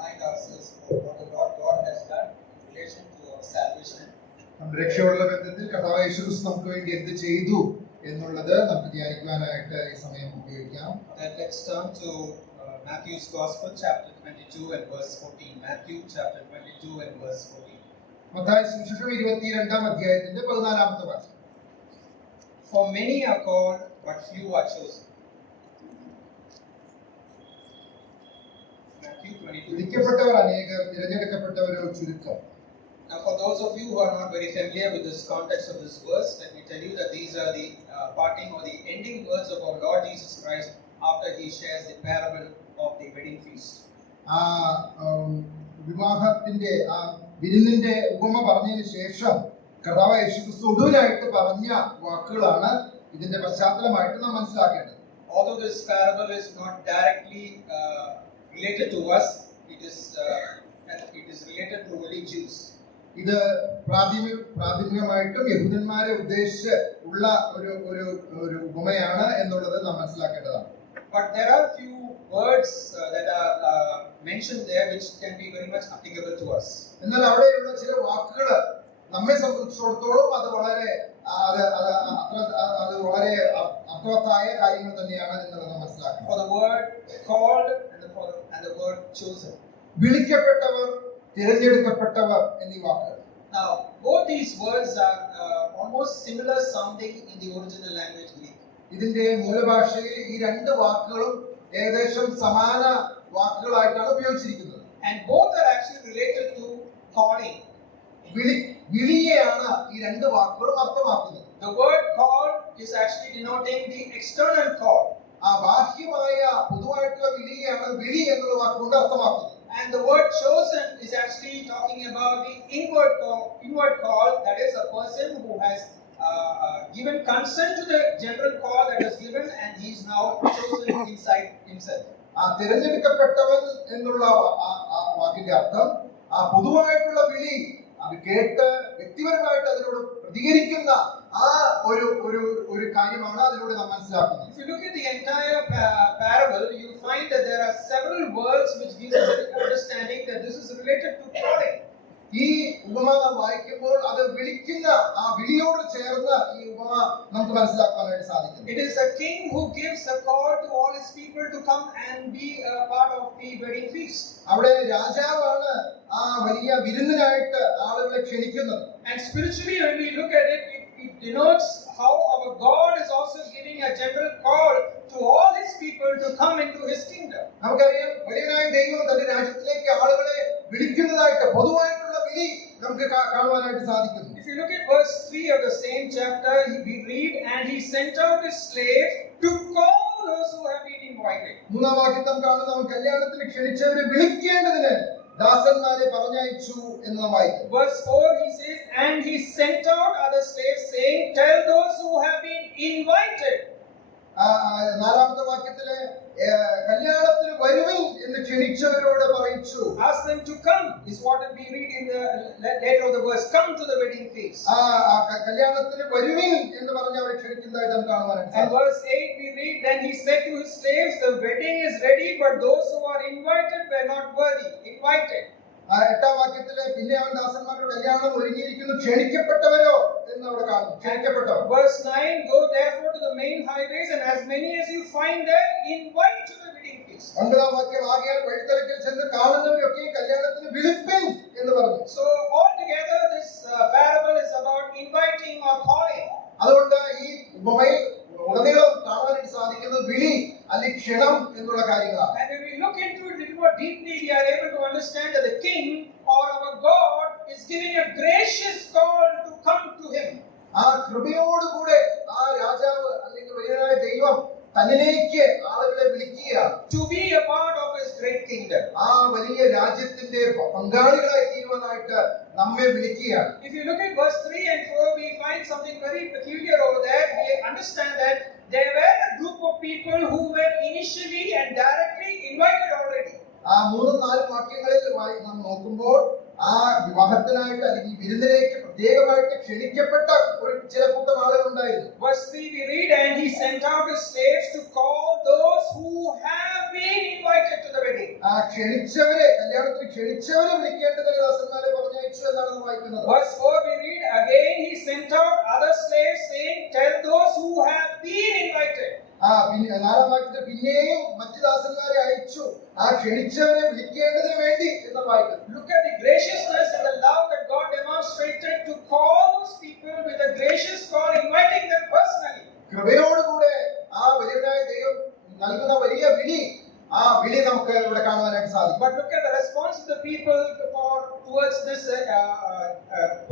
remind ourselves of what the Lord God has done in relation to our salvation. നമ്മുടെ രക്ഷയുള്ള ബന്ധത്തിൽ കർത്താവായ യേശു ക്രിസ്തു നമുക്ക് വേണ്ടി എന്ത് ചെയ്തു എന്നുള്ളത് നമുക്ക് ധ്യാനിക്കുവാനായിട്ട് ഈ സമയം ഉപയോഗിക്കാം. And let's turn to Matthew's Gospel, chapter 22 and verse 14. Matthew, chapter 22 and verse 14. Mathai സുവിശേഷം 22-ാം അധ്യായത്തിന്റെ 14-ാമത്തെ വാക്യം. For many are called, but few are chosen. Matthew 22. വിളിക്കപ്പെട്ടവർ അനേകർ, തിരഞ്ഞെടുക്കപ്പെട്ടവരോ ചുരുക്കം. Now, for those of you who are not very familiar with this context of this verse, let me tell you that these are the parting or the ending words of our Lord Jesus Christ after he shares the parable of the wedding feast. വിവാഹത്തിന്റെ വിരുന്നിന്റെ ഉപമ പറഞ്ഞതിന് ശേഷം കർത്താവായ യേശു ക്രിസ്തു ഒടുവിലായിട്ട് പറഞ്ഞ വാക്കുകളാണ് ഇതിന്റെ പശ്ചാത്തലമായിട്ട് നാം മനസ്സിലാക്കേണ്ടത്. Although this parable is not directly related to us, it is related to only Jews. ഇത് പ്രാഥമികമായിട്ടും യഹൂദന്മാരെ ഉദ്ദേശിച്ച് ഉള്ള ഒരു ഉപമയാണ് എന്നുള്ളത് നാം മനസ്സിലാക്കേണ്ടതാണ്. But there are few words that are mentioned there which can be very much applicable to us. എന്നാൽ അവിടെയുള്ള ചില വാക്കുകൾ നമ്മെ സംബന്ധിച്ചിടത്തോളം അത് വളരെ അർത്ഥവത്തായ കാര്യങ്ങൾ തന്നെയാണ് എന്നുള്ളത് മനസ്സിലാക്കണം. For the word called and the word chosen. വിളിക്കപ്പെട്ടവർ, തിരഞ്ഞെടുക്കപ്പെട്ടവർ എന്നീ വാക്കുകൾ. Now, both these words are almost similar sounding in the original language Greek. ഇതിന്റെ മൂലഭാഷയിൽ ഈ രണ്ട് വാക്കുകളും ഏകദേശം സമാന വാക്കുകളായിട്ടാണ് ഉപയോഗിച്ചിരിക്കുന്നത്. And both are actually related to calling. വിളിയെയാണ് ഈ രണ്ട് വാക്കുകളും അർത്ഥമാക്കുന്നത്. The word called is actually denoting the external call. ആ ബാഹ്യമായ പൊതുവായിട്ടുള്ള വിളിയെയാണ് വിളി എന്നുള്ള വാക്കുകൊണ്ട് അർത്ഥമാക്കുന്നത്. And the word chosen is actually talking about the inward call, that is a person who has given consent to the general call that was given and he is now chosen inside himself. ആ തിരഞ്ഞെടുക്കപ്പെട്ടവൻ എന്നുള്ള വാക്കിന്റെ അർത്ഥം ആ പൊതുവായിട്ടുള്ള വിളി അത് കേട്ട് വ്യക്തിപരമായിട്ട് അതിനോട് പ്രതികരിക്കുന്ന ആ ഒരു കാര്യമാണ് അതിലൂടെ നാം മനസ്സിലാക്കുന്നത്. If you look at the entire parable, you find that there are several words which give us an understanding that this is related to calling. ഈ ഉപമ നാം വായിക്കുമ്പോൾ അത് വിളിക്കുന്ന ആ വിളിയോട് ചേർന്ന് ഈ ഉപമ നമുക്ക് മനസ്സിലാക്കാനായിട്ട് സാധിക്കും. It is a king who gives a call to all his people to come and be a part of the wedding feast. അവിടെ രാജാവാണ് ആ വലിയ വിരുന്നിനായിട്ട് ആളുകളെ ക്ഷണിക്കുന്നത്. And spiritually, when we look at it, it denotes how our God is also giving a general call to all his people to come into his kingdom. നമുക്കറിയാം വലിയനായ ദൈവം തന്റെ രാജ്യത്തിലേക്ക് ആളുകളെ വിളിക്കുന്നതായിട്ട് പൊതുവായിട്ടുള്ള വിളി നമുക്ക് കാണുവാനായിട്ട് സാധിക്കുന്നു. If you look at verse 3 of the same chapter, we read, and he sent out his slave to call those who have been invited. മൂന്നാം വാക്യത്തിൽ കാണുന്നു അവൻ കല്യാണത്തിന് ക്ഷണിച്ചവരെ വിളിക്കേണ്ടതിന് ദാസന്മാരെ പറഞ്ഞയച്ചു എന്ന് നാം വായിക്കും. Verse 4 he says, and he sent out other slaves saying, tell those who have been invited. നാലാമത്തെ വാക്യത്തില് കല്യാണത്തിന് വരുവിൻ എന്ന് ക്ഷണിച്ചവരോട് പറയിച്ചു. Ask them to come is what we read in the later of the verse, come to the wedding feast. കല്യാണത്തിന് വരുവിൻ എന്ന് പറഞ്ഞ് അവരെ ക്ഷണിക്കുന്നതായിട്ട് നാം കാണുവാനായിട്ട്. And verse 8 we read, then he said to his slaves, the wedding is ready, but those who are invited were not worthy. Invited. എട്ടാം വാക്യത്തില് പിന്നെ അവൻ ദാസന്മാരുടെ കല്യാണം ഒരുങ്ങിയിരിക്കുന്നു, ക്ഷണിക്കപ്പെട്ടവരോ എന്ന് അവിടെ കാണും. ക്ഷണിക്കപ്പെട്ടവർ. Verse 9, go therefore to the main highways, and as many as you find there, invite to the wedding feast. ഒൻപതാം വാക്യം ആകയാൽ വഴിത്തരക്കിൽ ചെന്ന് കാണുന്നവരൊക്കെ കല്യാണത്തിന് വിളിപ്പിൻ എന്ന് പറഞ്ഞു. So altogether this parable is about inviting or calling. അതുകൊണ്ട് ഈ ഉപമയിൽ ഉടനീളം കാണാനായിട്ട് സാധിക്കുന്നത് വിളി അല്ലെങ്കിൽ ക്ഷണം എന്നുള്ള കാര്യങ്ങളാണ്. And when we look into it a little more deeply, we are able to understand that the king or our God is giving a gracious call to come to him. ആ കൃപയോടുകൂടെ ആ രാജാവ് അല്ലെങ്കിൽ വലിയനായ ദൈവം തന്നിലേക്ക് ആളുകളെ വിളിക്കുകയാണ്. To be a part of his great kingdom. ആ വലിയ രാജ്യത്തിന്റെ പങ്കാളികളായി തീരുവാനായിട്ട് നമ്മെ വിളിക്കുകയാണ്. If you look at verse 3 and 4, we find something very peculiar over there. We understand that there were a group of people who were initially and directly invited already. ആ 3-4 വാക്യങ്ങളിൽ നാം നോക്കുമ്പോൾ ആ വിവാഹത്തിനായിട്ട് അല്ലെങ്കിൽ വിരുന്നിലേക്ക് പ്രത്യേകമായിട്ട് ക്ഷണിക്കപ്പെട്ട ചില കൂട്ടം ആളുകളുണ്ടായിരുന്നു. Verse 3 we read, and he sent out his slaves to call those who have been invited to the wedding. ആ ക്ഷണിച്ചവരെ, കല്യാണത്തിന് ക്ഷണിച്ചവരെ വിളിക്കേണ്ടതിന് ദാസന്മാരെ പറഞ്ഞയച്ചു എന്നാണ് നാം വായിക്കുന്നത്. Verse 4 we read, again he sent out other slaves saying, tell those who have been invited. നാലാം വാക്യത്തിൽ പിന്നെയും മറ്റു ദാസന്മാരെ അയച്ചു ആ ക്ഷണിച്ചവരെ വിളിക്കേണ്ടതിന് വേണ്ടി എന്ന് വായിക്കുന്നു. Look at the graciousness and the love that God demonstrated to call those people with a gracious call, inviting them personally. കൃപയോടുകൂടെ ആ വലിയവനായ ദൈവം നൽകുന്ന വലിയ വിളി, ആ വിളി നമുക്ക് ഇവിടെ കാണുവാനായിട്ട് സാധിക്കും. But look at the response of the people towards this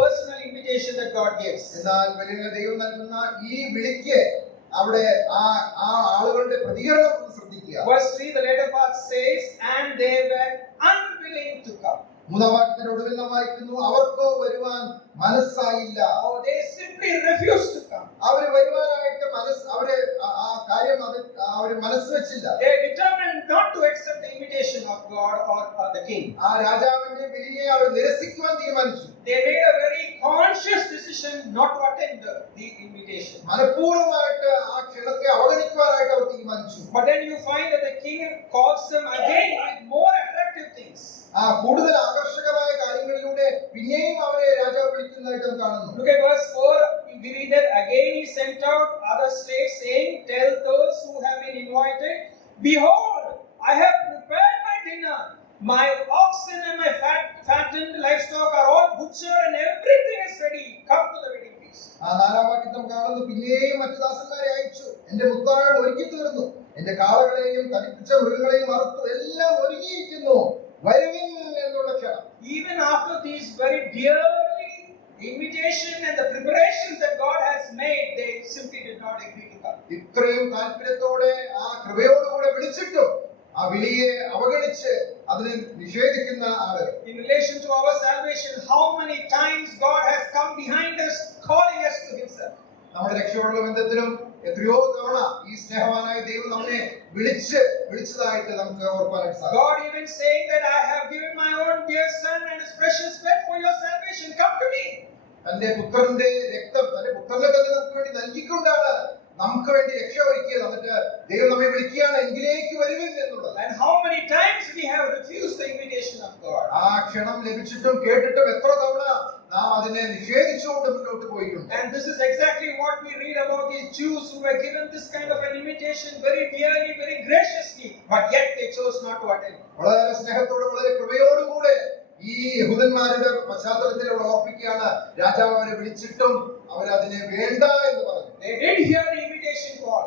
personal invitation that God gives. എന്നാൽ വലിയ ദൈവം നൽകുന്ന ഈ വിളിക്ക് അവിടെ ആ ആളുകളുടെ പ്രതികരണം ശ്രദ്ധിക്കുക. Verse 3 the later part says, and they were unwilling to come. മൂന്നാം വാക്യത്തിന്റെ ഒടുവിൽ നാം വായിക്കുന്നു, അവർക്കോ വരുവാൻ മനസ്സായില്ല. Oh, they simply refused to come. അവര് വരുവാനായിട്ട് അവര് ആ കാര്യം അവര് മനസ്സ് വെച്ചില്ല. They determined not to accept the invitation of God or the king. ആ രാജാവിന്റെ വിളിയെ അവർ നിരസിക്കുവാൻ തീരുമാനിച്ചു. They made a very conscious decision not to attend the invitation. മനഃപൂർവ്വമായിട്ട് ആ ക്ഷണത്തെ അവഗണിക്കുവാനായിട്ട് അവർ തീരുമാനിച്ചു. But then you find that the king calls them again with more attractive things. കൂടുതൽ ആകർഷകമായ കാര്യങ്ങളിലൂടെ പിന്നെയും അവരെ രാജാവ് വിളിക്കുന്നതായിട്ട് നാം കാണുന്നു. Look at verse 4. We read that again he sent out other slaves saying, tell those who have been invited, behold, I have prepared my dinner. My oxen and my fattened livestock are all butchered and everything is ready. Come to the wedding feast. നാലാം വാക്യത്തിൽ കാണുന്നു, പിന്നെയും മറ്റു ദാസന്മാരെ അയച്ചു, എന്റെ മുത്താഴം ഒരുക്കി തീർന്നു, എന്റെ കാളകളെയും തടിപ്പിച്ച മൃഗങ്ങളെയും അറുത്തു, എല്ലാം ഒരുങ്ങിയിരിക്കുന്നു, വരുവിൻ എന്നുള്ള ക്ഷണം. Even after these very dearly invitation and the preparations that God has made, they simply did not agree to come. ഇത്രയും താല്പര്യത്തോടെ ആ കൃപയോടുകൂടെ വിളിച്ചിട്ടും ആ വിളിയെ അവഗണിച്ച് അതിനെ നിഷേധിക്കുന്ന ആളുകൾ. In relation to our salvation, how many times God has come behind us calling us to himself. നമ്മുടെ രക്ഷയോടുള്ള ബന്ധത്തിലും എത്രയോ തവണ ഈ സ്നേഹവാനായ ദൈവം നമ്മെ വിളിച്ചതായിട്ട് നമുക്ക് ഓർക്കാനായിട്ട് സാധിക്കും. God even saying that I have given my own dear son and his precious blood for your salvation, come to me. തന്റെ പുത്രന്റെ രക്തം, തന്റെ പുത്രന്റെ തന്നെ നമുക്ക് വേണ്ടി നൽകിക്കൊണ്ടാണ് നമുക്ക് വേണ്ടി രക്ഷ ഒരുക്കിയത്. എന്നിട്ട് ദൈവം നമ്മെ വിളിക്കുകയാണ്, എങ്കിലേക്ക് വരുവിൻ എന്നുള്ളത്. And how many times we have refused the invitation of God. ആ ക്ഷണം ലഭിച്ചിട്ടും കേട്ടിട്ടും എത്ര തവണ നാം അതിനെ നിഷേധിച്ചുകൊണ്ട് മുന്നോട്ട് പോയിട്ടുണ്ട്. And this is exactly what we read about these Jews who were given this kind of an invitation very dearly, very graciously, but yet they chose not to attend. വളരെ സ്നേഹത്തോടെ, വളരെ കൃപയോടുകൂടെ ഈ യഹൂദന്മാരുടെ പശ്ചാത്തലത്തിൽ ഓർപ്പിക്കുകയാണ്, രാജാവ് അവരെ വിളിച്ചിട്ടും അവരതിനെ വേണ്ട എന്ന് പറഞ്ഞു. They did hear the invitation call.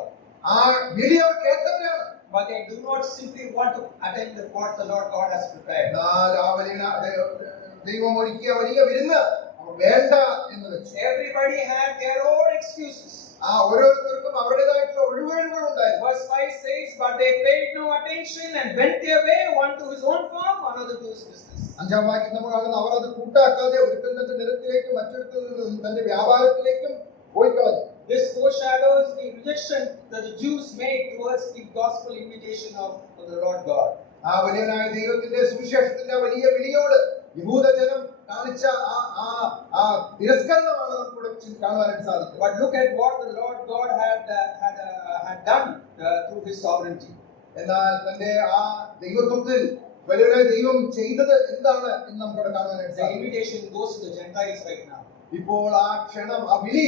ആ വിളി അവർ കേട്ടവരാണ്. But they do not simply want to attend what the Lord God has prepared. എന്നാൽ ആ ദൈവം ഒരുക്കിയ വലിയ വിരുന്ന് അവർ വേണ്ട എന്ന് വെച്ചു. Everybody had their own excuses. ഓരോരുത്തർക്കും അവരുടേതായിട്ടുള്ള ഒഴിവുകൾ ഉണ്ടായിരുന്നു. Verse 5 says, but they paid no attention and went their way, one to his own farm, another to his business. അഞ്ചാം വാക്യം നമ്മൾ കാണുന്ന, അവർ അത് കൂട്ടാക്കാതെ ഒരുത്തൻ തന്റെ നിലത്തിലേക്കും മറ്റൊരുത്തൻ തന്റെ വ്യാപാരത്തിലേക്കും പോയി കളഞ്ഞു. This foreshadows the rejection that the Jews made towards the gospel invitation of the Lord God. ആ വലിയനായ ദൈവത്തിന്റെ സുവിശേഷത്തിന്റെ വലിയ വിളിയോട് യഹൂദജനം കാണിച്ച ആ തിരസ്കരണമാണ് നമുക്ക് കാണുവാനായിട്ട് സാധിക്കും. But look at what the Lord God had done through his sovereignty. എന്നാൽ തന്റെ ആ ദൈവത്വത്തിൽ വലിയനായ ദൈവം ചെയ്തത് എന്താണ് എന്ന് നമുക്ക് കാണുവാനായിട്ട് The സാധിക്കും. invitation goes to the Gentiles right now. ഇപ്പോൾ ആ ക്ഷണം, ആ വിളി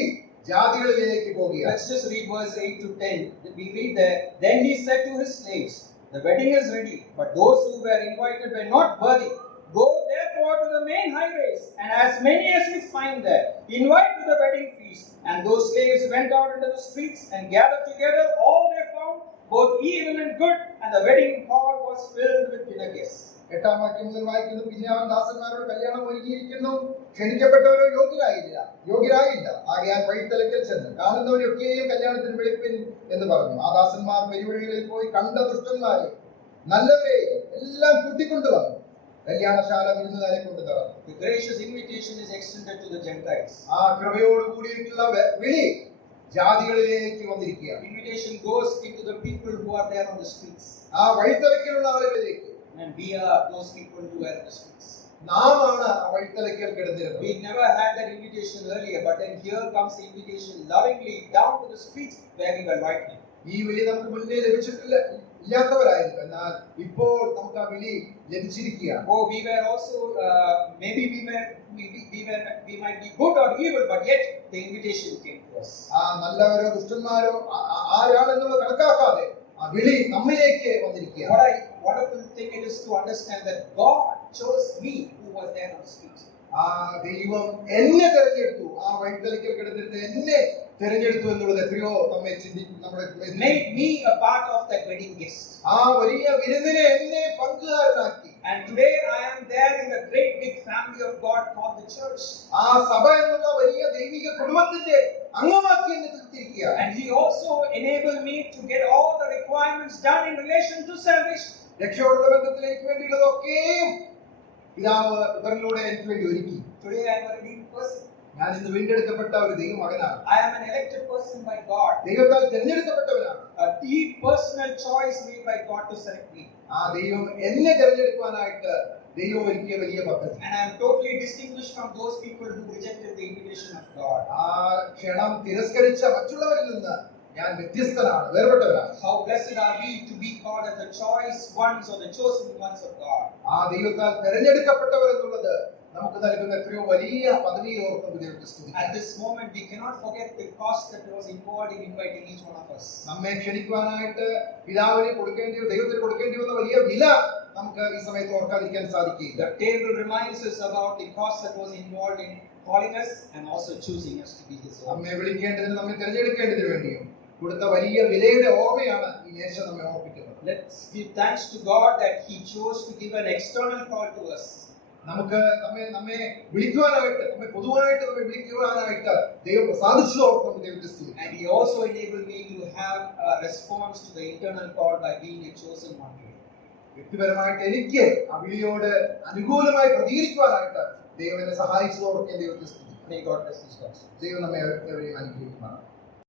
ജാതികളിലേക്ക് പോകുകയാണ്. Let's just read verse 8 to 10. We read there, then he said to his slaves, the wedding is ready, but those who were invited were not worthy. Go therefore to the main highways, and as many as you find there, invite to the wedding feast. And those slaves went out into the streets and gathered together all they found, both evil and good, and the wedding hall was filled with dinner guests. എട്ടാം വാക്യം മുതൽ വായിക്കുന്നു, പിന്നെ അവൻ ദാസന്മാരോട് കല്യാണം ഒരുങ്ങിയിരിക്കുന്നു, ക്ഷണിക്കപ്പെട്ടവരോ യോഗ്യരായില്ല. ആകയാൽ വഴിത്തലക്കൽ ചെന്ന് കാണുന്നവരൊക്കെയും കല്യാണത്തിന് വിളിപ്പിൻ എന്ന് പറഞ്ഞു. ആ ദാസന്മാർ പെരുവഴികളിൽ പോയി കണ്ട ദുഷ്ടന്മാരെ നല്ലവരെയും എല്ലാം കൂട്ടിക്കൊണ്ടുവന്നു കല്യാണശാല വിരുന്നുകാരെ കൊണ്ട് നടന്നു. The gracious invitation is extended to the Gentiles. ആ കൃപയോട് കൂടിയിട്ടുള്ള വിളി ജാതികളിലേക്ക് വന്നിരിക്കുകയാണ്. Invitation goes into the people who are there on the streets. ആ വഴിത്തലക്കിലുള്ള ആളുകളിലേക്ക്. And we are those people who are in the streets. നാമാണ് ആ വഴിത്തലയ്ക്കൽ കിടന്നിരുന്നത്. We never had that invitation earlier, but then here comes the invitation lovingly down to the streets where we were loitering. ഈ വിളി നമുക്ക് മുന്നേ ഇല്ലാത്തവരായിരുന്നു, എന്നാൽ ഇപ്പോൾ നമുക്ക് ആ വിളി ലഭിച്ചിരിക്കുകയാണ്. Oh, we were also maybe we might be good or evil, but yet the invitation came to us. നല്ലവരോ ദുഷ്ടന്മാരോ ആരാണെന്നുള്ളത് കണക്കാക്കാതെ ആ വിളി നമ്മിലേക്ക് വന്നിരിക്കുകയാണ്. What a wonderful thing it is to understand that God chose me who was there on the street. ദൈവം എന്നെ തെരഞ്ഞെടുത്തു, ആ വഴിത്തലയ്ക്കൽ കിടന്നിരുന്ന എന്നെ തെരഞ്ഞെടുത്തു എന്നുള്ളത് എത്രയോ നമ്മെ made me a part of that wedding guest. ആ വലിയ വിരുന്നിനെ എന്നെ പങ്കുകാരനാക്കി. And today I am there in the great big family of God called the church. ആ സഭ എന്നുള്ള വലിയ ദൈവിക കുടുംബത്തിന്റെ അംഗമാക്കി എന്നെ തീർത്തിരിക്കുകയാണ്. And he also enabled me to get all the requirements done in relation to salvation. രക്ഷയോടുള്ള ബന്ധത്തിൽ എനിക്ക് വേണ്ടിയുള്ളതൊക്കെയും പിതാവ് പുത്രനിലൂടെ എനിക്ക് വേണ്ടി ഒരുക്കി. Today I am a redeemed person. ഞാൻ ഇന്ന് വീണ്ടെടുക്കപ്പെട്ട ഒരു ദൈവമകനാണ്. I am an elected person by God. ദൈവത്താൽ തിരഞ്ഞെടുക്കപ്പെട്ടവനാണ്. A deep personal choice made by God to select me. ആ ദൈവം എന്നെ തിരഞ്ഞെടുക്കാനായിട്ട് ദൈവം ഒരുക്കിയ വലിയ പദ്ധതി. And I am totally distinguished from those people who rejected the invitation of God. ആ ക്ഷണം തിരസ്കരിച്ച മറ്റുള്ളവരിൽ നിന്ന് ഞാൻ വ്യത്യസ്തനാണ്, വേർപെട്ടവനാണ്. How blessed are we to be called as the choice ones or the chosen ones of God. ആ ദൈവത്താൽ തിരഞ്ഞെടുക്കപ്പെട്ടവർ എന്നുള്ളത് നമുക്ക് നൽകുന്ന എത്രയോ വലിയ പദവിയെ ഓർത്ത് ദൈവത്തെ സ്തുതിക്കാം. At this moment we cannot forget the cost that was involved in inviting each one of us. നമ്മെ ക്ഷണിക്കുവാനായിട്ട് പിതാവിന് ദൈവത്തിന് കൊടുക്കേണ്ടി വന്ന വലിയ വില നമുക്ക് ഈ സമയത്ത് ഓർക്കാതിരിക്കാൻ സാധിക്കില്ല. The table reminds us about the cost that was involved in calling us and also choosing us to be his own. നമ്മെ വിളിക്കേണ്ടതിന് നമ്മെ തിരഞ്ഞെടുക്കേണ്ടതിന് വേണ്ടിയും കൊടുത്ത വലിയ വിലയുടെ ഓർമ്മയാണ് ഈ മേശ നമ്മെ ഓർപ്പിക്കുന്നത്. Let's give thanks to God that he chose to give an external call to us. നമുക്ക് നമ്മെ വിളിക്കുവാനായിട്ട്, നമ്മെ പൊതുവായിട്ട് നമ്മെ വിളിക്കുവാനായിട്ട് ദൈവം സാധിച്ചതോർത്ത് നമുക്ക് ദൈവത്തെ സ്തുതിക്കാം. And he also enabled me to have a response to the internal call by being a chosen one. വ്യക്തിപരമായിട്ട് എനിക്ക് ആ വിളിയോട് അനുകൂലമായി പ്രതികരിക്കുവാനായിട്ട് ദൈവം എന്നെ സഹായിച്ചതോർത്ത് ദൈവത്തെ സ്തുതിക്കാം. May God bless this gospel. ദൈവം നമ്മെ എവരെയും അനുഗ്രഹിക്കുമാറാകട്ടെ.